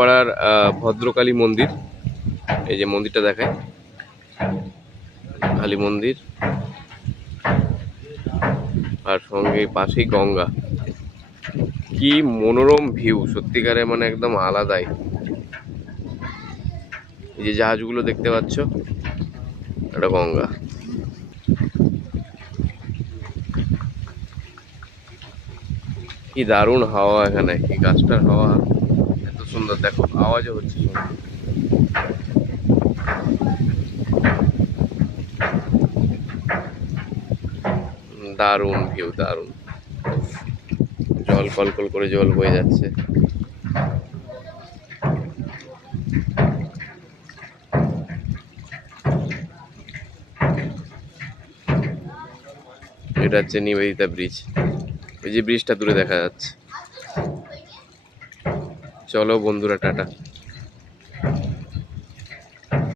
ভাটপাড়ার ভদ্রকালী মন্দির। এই যে মন্দিরটা দেখায়, কালী মন্দির, আর সঙ্গে পাশেই গঙ্গা। কি মনোরম ভিউ, সত্যিকারে মানে একদম আলাদাই। এই যে জাহাজগুলো দেখতে পাচ্ছ, এটা গঙ্গা। কি দারুণ হাওয়া এখানে, কি গাছটার হাওয়া এত সুন্দর, দেখো আওয়াজও হচ্ছে শুনতে। দারুণ ভিউ, দারুণ। জল কলকল করে জল বয়ে যাচ্ছে। এটা হচ্ছে নিবেদিতা ব্রিজ। এই যে ব্রিজটা দূরে দেখা যাচ্ছে। চলো বন্ধুরা, টাটা।